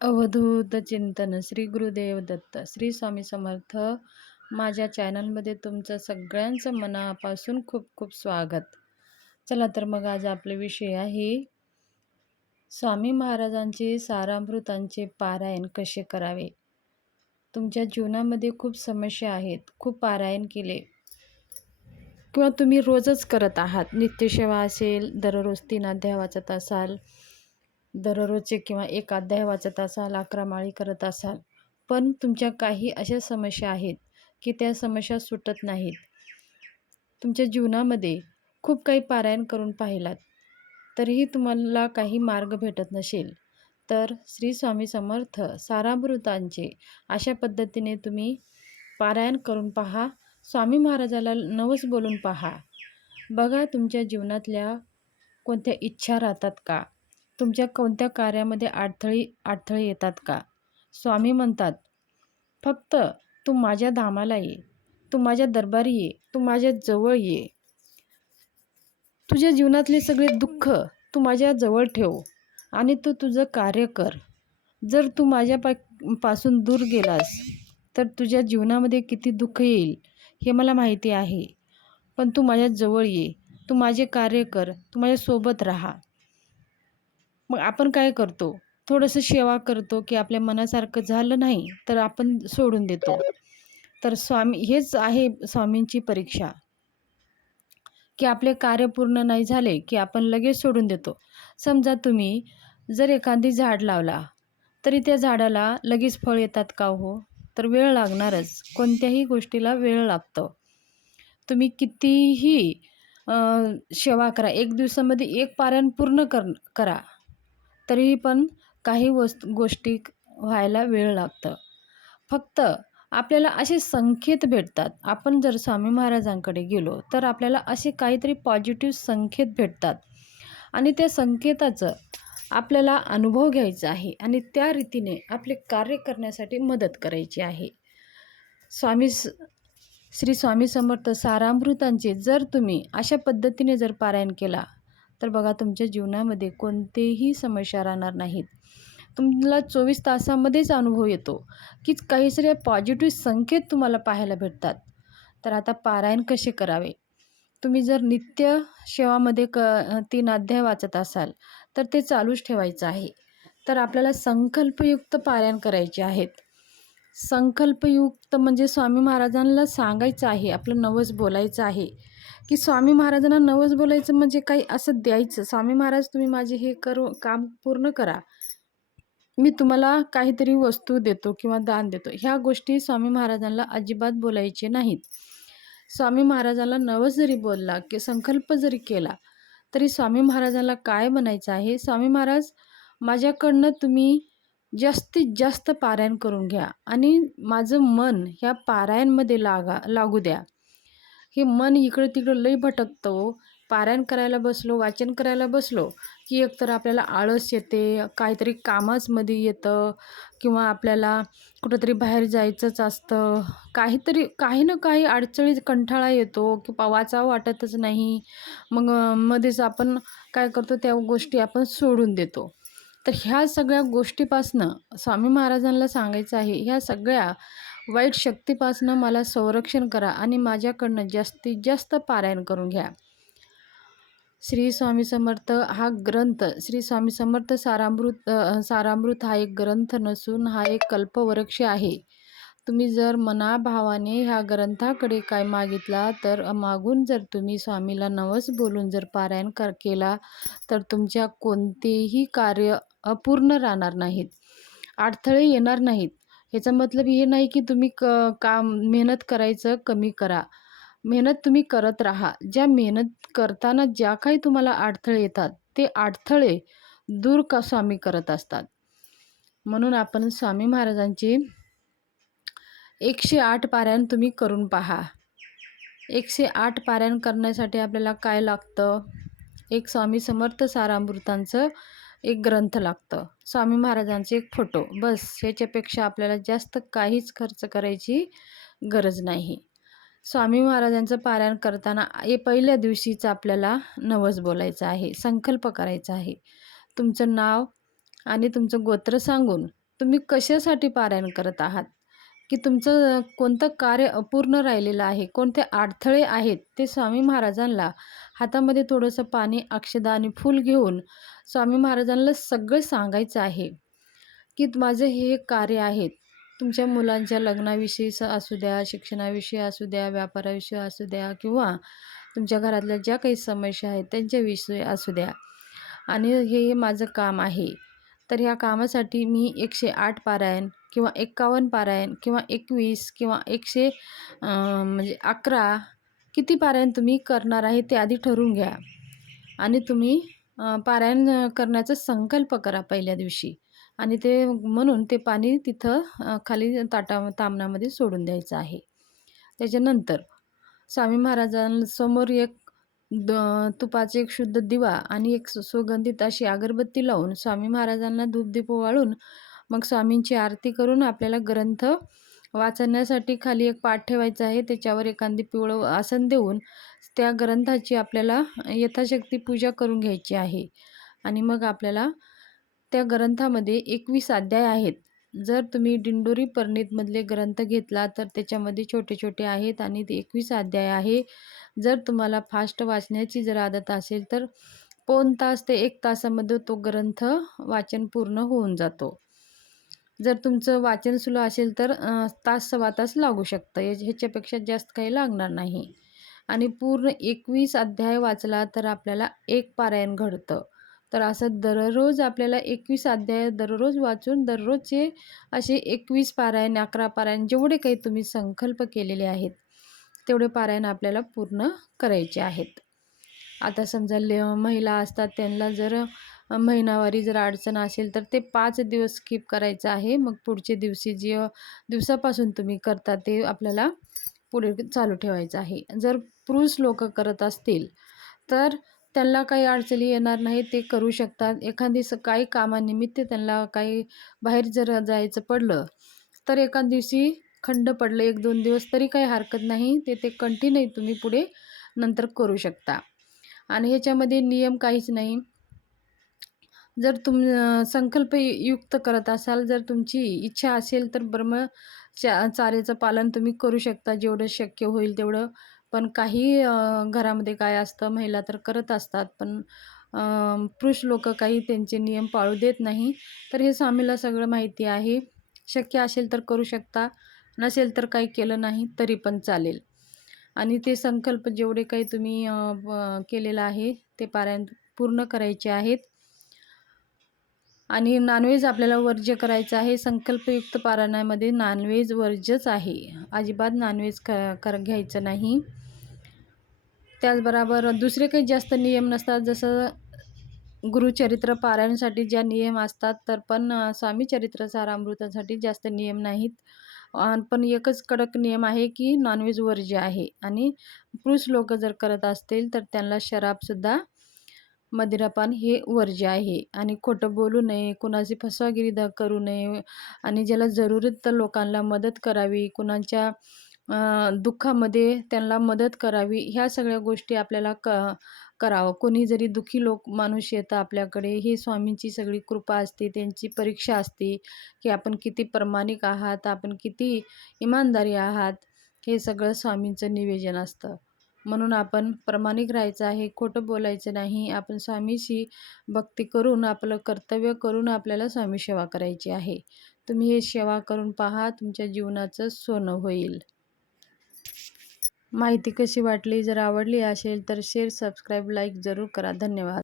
अवधूत चिंतन श्री गुरुदेव दत्त श्री स्वामी समर्थ. माझ्या चॅनलमध्ये तुमचं सगळ्यांचं मनापासून खूप खूप स्वागत. चला तर मग आज आपले विषय आहे स्वामी महाराजांचे सारामृतांचे पारायण कसे करावे. तुमच्या जीवनामध्ये खूप समस्या आहेत, खूप पारायण केले किंवा तुम्ही रोजच करत आहात, नित्यसेवा असेल, दररोज 3 अध्याय वाचत असाल, दररोजचे किंवा 1 अध्याय वाचत असाल, 11 माळी करत असाल, पण तुमच्या काही अशा समस्या आहेत की त्या समस्या सुटत नाहीत. तुमच्या जीवनामध्ये खूप काही पारायण करून पाहिलात तरीही तुम्हाला काही मार्ग भेटत नसेल, तर श्री स्वामी समर्थ सारामृतांचे अशा पद्धतीने तुम्ही पारायण करून पहा. स्वामी महाराजाला नवस बोलून पहा. बघा तुमच्या जीवनातल्या कोणत्या इच्छा राहतात का, तुमच्या कोणत्या कार्यामध्ये अडथळे येतात का. स्वामी म्हणतात, फक्त तू माझ्या धामाला ये, तू माझ्या दरबारी ये, तू माझ्या जवळ ये. तुझ्या जीवनातले सगळे दुःख तू माझ्या जवळ ठेव आणि तू तुझं कार्य कर. जर तू पासून दूर गेलास तर तुझ्या जीवनामध्ये किती दुःख येईल हे मला माहिती आहे. पण तू माझ्या जवळ ये, तू माझे कार्य कर, तू माझ्यासोबत राहा. मग आपण काय करतो, थोडंसं सेवा करतो की आपल्या मनासारखं झालं नाही तर आपण सोडून देतो. तर हेच आहे स्वामींची परीक्षा, की आपले कार्य पूर्ण नाही झाले की आपण लगेच सोडून देतो. समजा तुम्ही जर एखादी झाड लावला तरी त्या झाडाला लगेच फळ येतात का हो? तर वेळ लागणारच. कोणत्याही गोष्टीला वेळ लागतो. तुम्ही कितीही सेवा करा, 1 दिवसामध्ये 1 पारायण पूर्ण करा, तरीही पण काही गोष्टी व्हायला वेळ लागतं. फक्त आपल्याला असे संकेत भेटतात. आपण जर स्वामी महाराजांकडे गेलो तर आपल्याला असे काहीतरी पॉझिटिव्ह संकेत भेटतात आणि त्या संकेताचं आपल्याला अनुभव घ्यायचा आहे आणि त्या रीतीने आपले कार्य करण्यासाठी मदत करायची आहे. श्री स्वामी समर्थ सारामृतांचे जर तुम्ही अशा पद्धतीने जर पारायण केला तर बघा तुमच्या जीवनामध्ये कोणतेही समस्या राहणार नाहीत. तुम्हाला 24 तासामध्येच अनुभव येतो की काहीतरी पॉझिटिव्ह संकेत तुम्हाला पाहायला भेटतात. तर आता पारायण कसे करावे. तुम्ही जर नित्य सेवामध्ये 3 अध्याय वाचत असाल तर ते चालूच ठेवायचं आहे. तर आपल्याला संकल्पयुक्त पारायण करायचे आहेत. संकल्पयुक्त म्हणजे स्वामी महाराजांना सांगायचं आहे, आपलं नवस बोलायचं आहे. की स्वामी महाराजांना नवस बोलायचं म्हणजे काही असं द्यायचं, स्वामी महाराज तुम्ही माझे हे काम पूर्ण करा, मी तुम्हाला काहीतरी वस्तू देतो किंवा दान देतो. ह्या गोष्टी स्वामी महाराजांना अजिबात बोलायचे नाहीत. स्वामी महाराजांना नवस जरी बोलला की संकल्प जरी केला तरी स्वामी महाराजांना काय म्हणायचं आहे, स्वामी महाराज माझ्याकडनं तुम्ही जास्तीत जास्त पारायण करून घ्या आणि माझं मन ह्या पारायणमध्ये लागू द्या. हे मन इकडं तिकडं लई भटकतं हो. पारायण करायला बसलो, वाचन करायला बसलो की एकतर आपल्याला आळस येते, काहीतरी कामाचमध्ये येतं किंवा आपल्याला कुठंतरी बाहेर जायचंच असतं, काही ना काही अडचणी, कंटाळा येतो की वाचावं वाटतच नाही. मग मध्येच आपण काय करतो, त्या गोष्टी आपण सोडून देतो. तर ह्या सगळ्या गोष्टीपासनं स्वामी महाराजांना सांगायचं आहे, ह्या सगळ्या वाईट शक्तीपासनं मला संरक्षण करा आणि माझ्याकडनं जास्तीत जास्त पारायण करून घ्या. श्री स्वामी समर्थ हा ग्रंथ, श्री स्वामी समर्थ सारामृत हा एक ग्रंथ नसून हा एक कल्पवृक्ष आहे. तुम्ही जर मनाभावाने ह्या ग्रंथाकडे काय मागितला तर मागून जर तुम्ही स्वामीला नवस बोलून जर पारायण केला तर तुमच्या कोणतेही कार्य अपूर्ण राहणार नाहीत, अडथळे येणार नाहीत. ह्याचा मतलब हे नाही की तुम्ही काम मेहनत करायचं कमी करा. मेहनत तुम्ही करत राहा. ज्या मेहनत करताना ज्या काही तुम्हाला अडथळे येतात ते अडथळे दूर स्वामी करत असतात. म्हणून आपण स्वामी महाराजांची 108 पारायण तुम्ही करून पहा. 108 पारायण करण्यासाठी आपल्याला काय लागतं, एक स्वामी समर्थ सारामृतांचं एक ग्रंथ लागतं, स्वामी महाराजांचे एक फोटो, बस. ह्याच्यापेक्षा आपल्याला जास्त काहीच खर्च करायची गरज नाही. स्वामी महाराजांचं पारायण करताना पहिल्या दिवशीच आपल्याला नवस बोलायचं आहे, संकल्प करायचा आहे. तुमचं नाव आणि तुमचं गोत्र सांगून तुम्ही कशासाठी पारायण करत आहात? की तुमचं कोणतं कार्य अपूर्ण राहिलेलं आहे, कोणते अडथळे आहेत, ते स्वामी महाराजांना हातामध्ये थोडंसं पाणी, अक्षदा आणि फूल घेऊन स्वामी महाराजांना सगळं सांगायचं आहे, की माझं हे कार्य आहे. तुमच्या मुलांच्या लग्नाविषयी असू द्या, शिक्षणाविषयी असू द्या, व्यापाराविषयी असू द्या किंवा तुमच्या घरातल्या ज्या काही समस्या आहेत त्यांच्याविषयी असू द्या आणि हे माझं काम आहे. तर ह्या कामासाठी मी 108 पारायण किंवा 51 पारायण किंवा 21 किंवा 100 म्हणजे 11 किती पारायण तुम्ही करणार आहे ते आधी ठरवून घ्या. आणि तुम्ही पारायण करण्याचा संकल्प करा पहिल्या दिवशी आणि ते म्हणून ते पाणी तिथं खाली तामणामध्ये सोडून द्यायचं आहे. त्याच्यानंतर स्वामी महाराजांसमोर एक तुपाचे एक शुद्ध दिवा आणि एक सुगंधित अशी अगरबत्ती लावून स्वामी महाराजांना धूपदीप ओवाळून मग स्वामींची आरती करून आपल्याला ग्रंथ वाचण्यासाठी खाली एक पाट ठेवायचा आहे. त्याच्यावर एखादी पिवळं आसन देऊन त्या ग्रंथाची आपल्याला यथाशक्ती पूजा करून घ्यायची आहे. आणि मग आपल्याला त्या ग्रंथामध्ये 21 अध्याय आहेत. जर तुम्ही दिंडोरी परिणीतमधले ग्रंथ घेतला तर त्याच्यामध्ये छोटे-छोटे आहेत आणि ते 21 अध्याय आहे. जर तुम्हाला फास्ट वाचण्याची जर आदत असेल तर पाऊण तास ते 1 तासामध्ये तो ग्रंथ वाचन पूर्ण होऊन जातो. जर तुमचं वाचन सुरू असेल तर तास सव्वा तास लागू शकतं. ह्याच्यापेक्षा जास्त काही लागणार नाही. आणि पूर्ण 21 अध्याय वाचला तर आपल्याला एक पारायण घडतं. तर असं दररोज आपल्याला 21 अध्याय दररोज वाचून दररोजचे असे 21 पारायण, 11 पारायण जेवढे काही तुम्ही संकल्प केलेले आहेत, तेवढे पारायण आपल्याला पूर्ण करायचे आहेत. आता समजा महिला असतात त्यांना जर महिनावारी जर अडचण असेल तर ते 5 दिवस स्किप करायचं आहे. मग पुढच्या दिवशी जे दिवसापासून तुम्ही करता ते आपल्याला पुढे चालू ठेवायचं आहे. जर पुरुष लोक करत असतील तर त्यांना काही अडचणी येणार नाही, ते करू शकतात. एखादी काही कामानिमित्त त्यांना काही बाहेर जर जायचं पडलं तर एखाद दिवशी खंड पडलं 1-2 दिवस तरी काही हरकत नाही. ते कंटिन्यू तुम्ही पुढे नंतर करू शकता. आणि ह्याच्यामध्ये नियम काहीच नाही. जर संकल्प युक्त करत असाल, जर तुमची इच्छा असेल तर चारेचं पालन तुम्ही करू शकता जेवढं शक्य होईल तेवढं. पण काही घरामध्ये काय असतं, महिला तर करत असतात पण पुरुष लोक काही त्यांचे नियम पाळू देत नाही. तर हे स्वामीला सगळं माहिती आहे. शक्य असेल तर करू शकता, नसेल तर काही केलं नाही तरी पण चालेल. आणि ते संकल्प जेवढे काही तुम्ही केलेलं आहे ते पारायण पूर्ण करायचे आहेत. आणि नॉनव्हेज आपल्याला वर्ज्य करायचं आहे. संकल्पयुक्त पारायणामध्ये नॉनव्हेज वर्ज्यच आहे. अजिबात नॉनव्हेज घ्यायचं नाही. त्याचबरोबर दुसरे काही जास्त नियम नसतात. जसं गुरुचरित्र पारायणासाठी ज्या नियम असतात तर पण स्वामी चरित्र सारामृतासाठी जास्त नियम नाहीत. पण एकच कडक नियम आहे की नॉनव्हेज वर्ज्य आहे. आणि पुरुष लोक जर करत असतील तर त्यांना शराबसुद्धा, मदिरापान हे वर्ज्य आहे. आणि खोटं बोलू नये, कुणाची फसवेगिरी करू नये आणि ज्याला जरूरत लोकांना मदत करावी, कुणाच्या दुःखामध्ये त्यांना मदत करावी, ह्या सगळ्या गोष्टी आपल्याला करावं. कोणी जरी दुःखी माणूस येतं आपल्याकडे, ही स्वामींची सगळी कृपा असते, त्यांची परीक्षा असते की आपण किती प्रामाणिक आहात, आपण किती इमानदारी आहात, हे सगळं स्वामींचं निवेदन असतं. म्हणून आपण प्रामाणिक राहायचं आहे, खोटं बोलायचं नाही. आपण स्वामीशी भक्ती करून, आपलं कर्तव्य करून आपल्याला स्वामी सेवा करायची आहे. तुम्ही हे सेवा करून पहा, तुमच्या जीवनाचं सोनं होईल. माहिती कशी वाटली? जर आवडली असेल तर शेअर, सबस्क्राईब, लाईक जरूर करा. धन्यवाद.